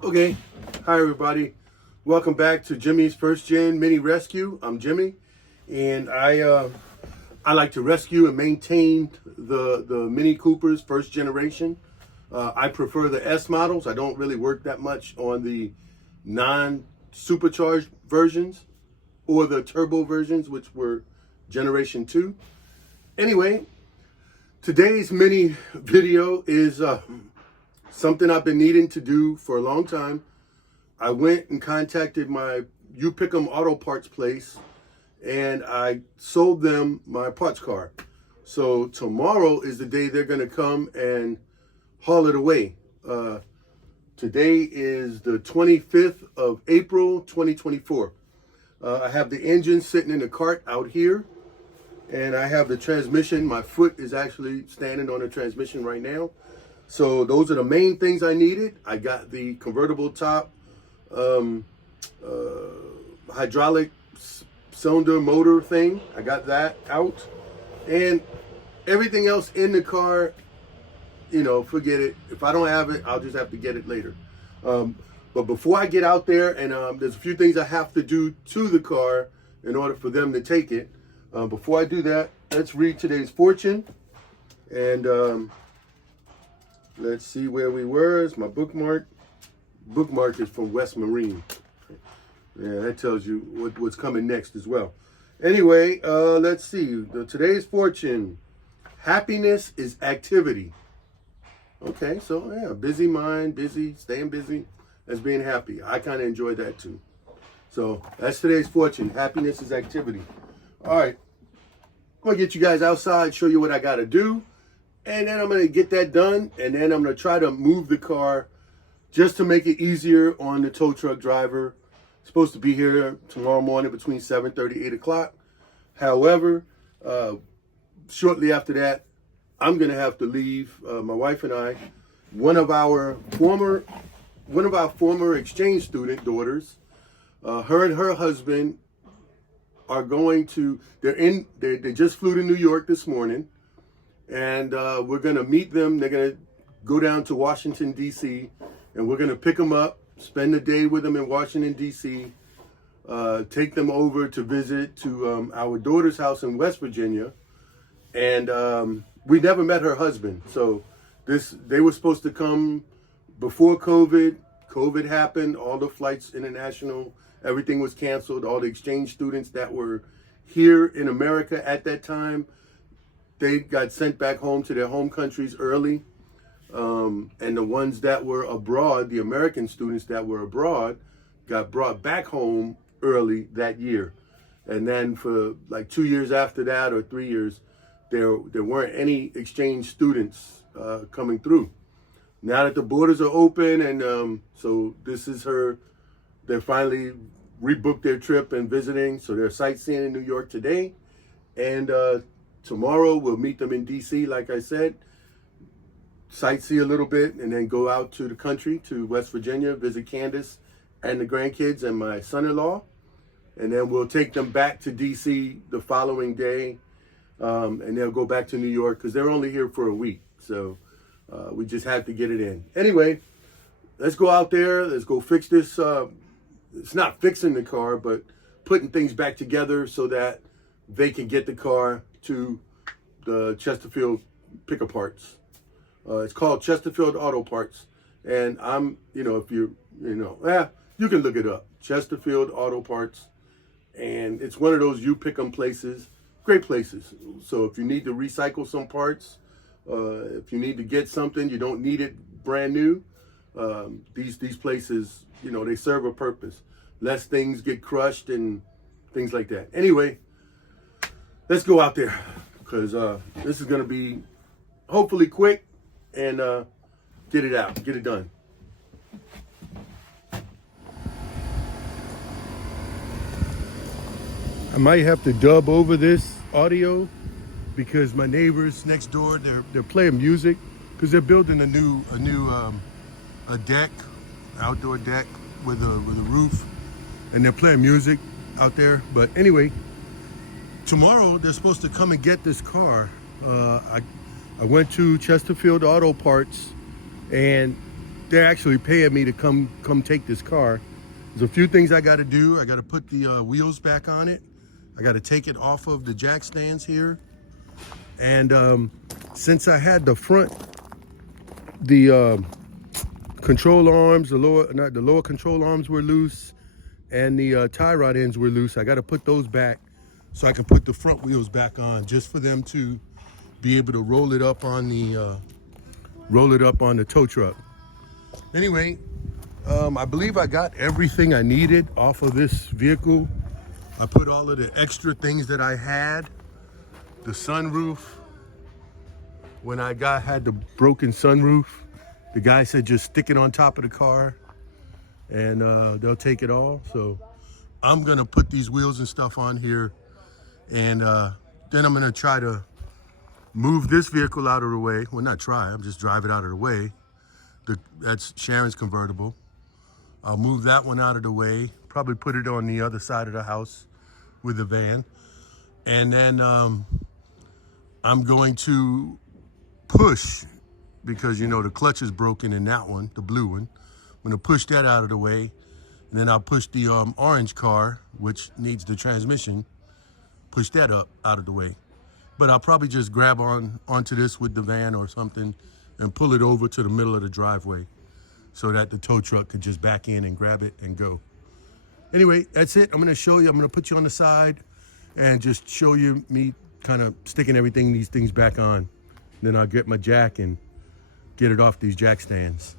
Okay, hi everybody. Welcome back to Jimmy's First Gen Mini Rescue. I'm Jimmy, and I like to rescue and maintain the Mini Coopers first generation. I prefer the S models. I don't really work that much on the non-supercharged versions or the turbo versions, which were generation 2. Anyway, today's mini video is something I've been needing to do for a long time. I went and contacted my You Pick 'em Auto Parts place, and I sold them my parts car. So tomorrow is the day they're going to come and haul it away. Today is the 25th of April, 2024. I have the engine sitting in the cart out here, and I have the transmission. My foot is actually standing on the transmission right now. So those are the main things I needed. I got the convertible top, hydraulic cylinder motor thing. I got that out, and everything else in the car, you know, forget it. If I don't have it, I'll just have to get it later. But before I get out there, and there's a few things I have to do to the car in order for them to take it. Before I do that, let's read today's fortune, and let's see where we were. It's my bookmark. Bookmark is from West Marine. Yeah, that tells you what's coming next as well. Anyway, let's see. Today's fortune. Happiness is activity. Okay, so yeah, busy mind, busy, staying busy, as being happy. I kind of enjoy that too. So that's today's fortune. Happiness is activity. All right, I'm going to get you guys outside, show you what I got to do. And then I'm going to get that done, and then I'm going to try to move the car just to make it easier on the tow truck driver. Supposed to be here tomorrow morning between 7:30, 8 o'clock. However, shortly after that, I'm going to have to leave. My wife and I, one of our former exchange student daughters, her and her husband are going to, they just flew to New York this morning. And we're going to meet them. They're going to go down to Washington, D.C., and we're going to pick them up, spend the day with them in Washington, D.C., take them over to visit to our daughter's house in West Virginia. And we never met her husband. So they were supposed to come before COVID. COVID happened. All the flights international, everything was canceled. All the exchange students that were here in America at that time, they got sent back home to their home countries early. And the ones that were abroad, the American students that were abroad, got brought back home early that year. And then for like 2 years after that, or 3 years, there weren't any exchange students coming through. Now that the borders are open, and so this is they finally rebooked their trip and visiting. So they're sightseeing in New York today. And tomorrow, we'll meet them in D.C., like I said, sightsee a little bit, and then go out to the country, to West Virginia, visit Candace and the grandkids and my son-in-law. And then we'll take them back to D.C. the following day, and they'll go back to New York because they're only here for a week. So we just had to get it in. Anyway, let's go out there. Let's go fix this. It's not fixing the car, but putting things back together so that they can get the car to the Chesterfield Pickup Parts. It's called Chesterfield Auto Parts. And if you can look it up. Chesterfield Auto Parts. And it's one of those You Pick 'em places. Great places. So if you need to recycle some parts, if you need to get something, you don't need it brand new, these places, they serve a purpose. Less things get crushed and things like that. Anyway, let's go out there, because this is going to be hopefully quick, and get it out, get it done. I might have to dub over this audio because my neighbors next door, they're playing music because they're building a new deck, outdoor deck with a roof, and they're playing music out there. But anyway, tomorrow they're supposed to come and get this car. I went to Chesterfield Auto Parts, and they're actually paying me to come take this car. There's a few things I got to do. I got to put the wheels back on it. I got to take it off of the jack stands here. And since I had the front, the control arms, the lower control arms were loose, and the tie rod ends were loose. I got to put those back so I can put the front wheels back on, just for them to be able to roll it up on the tow truck. Anyway, I believe I got everything I needed off of this vehicle. I put all of the extra things that I had. The sunroof, when I had the broken sunroof, the guy said just stick it on top of the car and they'll take it all. So I'm gonna put these wheels and stuff on here, and then I'm gonna try to move this vehicle out of the way. Well, not try, I'm just drive it out of the way. That's Sharon's convertible. I'll move that one out of the way, probably put it on the other side of the house with the van. And then I'm going to push, because you know the clutch is broken in that one, the blue one. I'm gonna push that out of the way, and then I'll push the orange car, which needs the transmission, push that up out of the way. But I'll probably just grab onto this with the van or something and pull it over to the middle of the driveway so that the tow truck could just back in and grab it and go. Anyway, that's it. I'm gonna show you, I'm gonna put you on the side and just show you me kind of sticking these things back on. Then I'll get my jack and get it off these jack stands.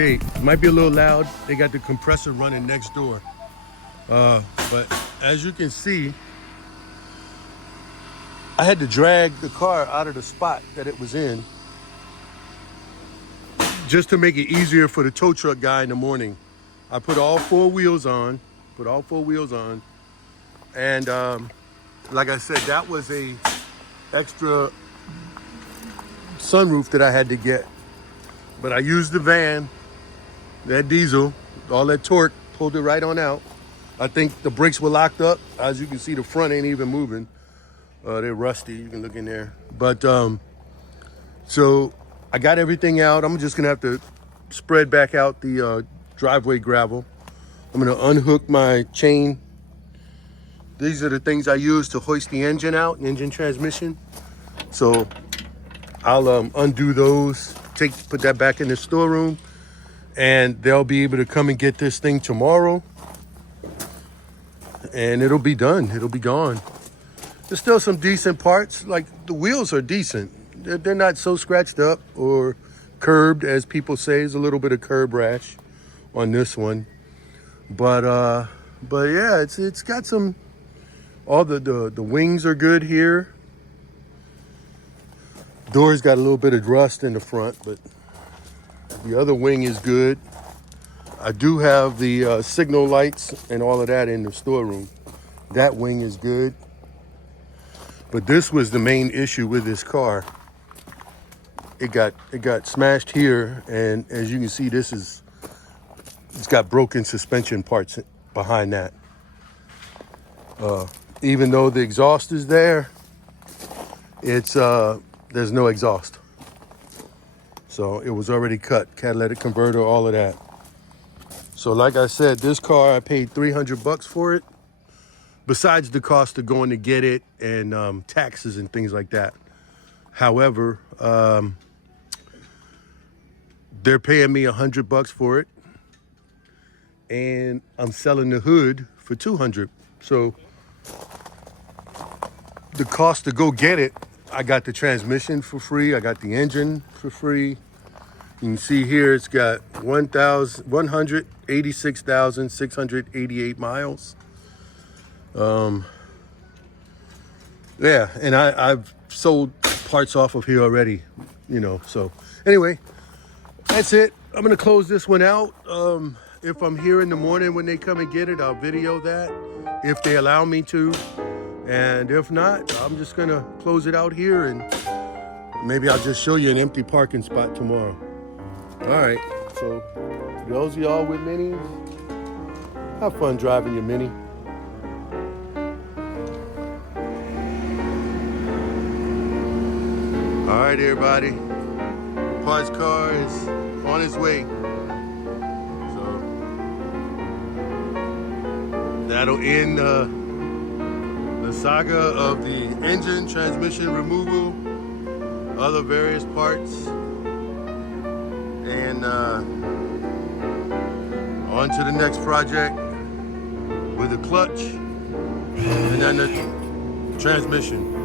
Okay, it might be a little loud. They got the compressor running next door. But as you can see, I had to drag the car out of the spot that it was in just to make it easier for the tow truck guy in the morning. I put all four wheels on, and like I said, that was a extra sunroof that I had to get. But I used the van, that diesel, all that torque, pulled it right on out. I think the brakes were locked up. As you can see, the front ain't even moving. They're rusty, you can look in there. But so I got everything out. I'm just gonna have to spread back out the driveway gravel. I'm gonna unhook my chain. These are the things I use to hoist the engine out, engine transmission. So I'll undo those, put that back in the storeroom, and they'll be able to come and get this thing tomorrow. And it'll be done, it'll be gone. There's still some decent parts, like the wheels are decent. They're not so scratched up or curbed as people say. There's a little bit of curb rash on this one. But yeah, it's got some, all the wings are good here. Door's got a little bit of rust in the front, but the other wing is good. I do have the signal lights and all of that in the storeroom. That wing is good. But this was the main issue with this car. It got smashed here, and as you can see, it's got broken suspension parts behind that. Even though the exhaust is there, there's no exhaust. So it was already cut, catalytic converter, all of that. So like I said, this car, I paid $300 for it, besides the cost of going to get it and taxes and things like that. However, they're paying me $100 for it, and I'm selling the hood for $200. So the cost to go get it, I got the transmission for free. I got the engine for free. You can see here it's got 186,688 miles. Yeah, and I've sold parts off of here already, so anyway, that's it. I'm gonna close this one out. If I'm here in the morning when they come and get it, I'll video that if they allow me to, and if not, I'm just gonna close it out here, and maybe I'll just show you an empty parking spot tomorrow. All right, so those of y'all with minis, have fun driving your mini. All right, everybody. Parts car is on its way. So that'll end the saga of the engine, transmission removal, other various parts, and on to the next project with the clutch and then the transmission.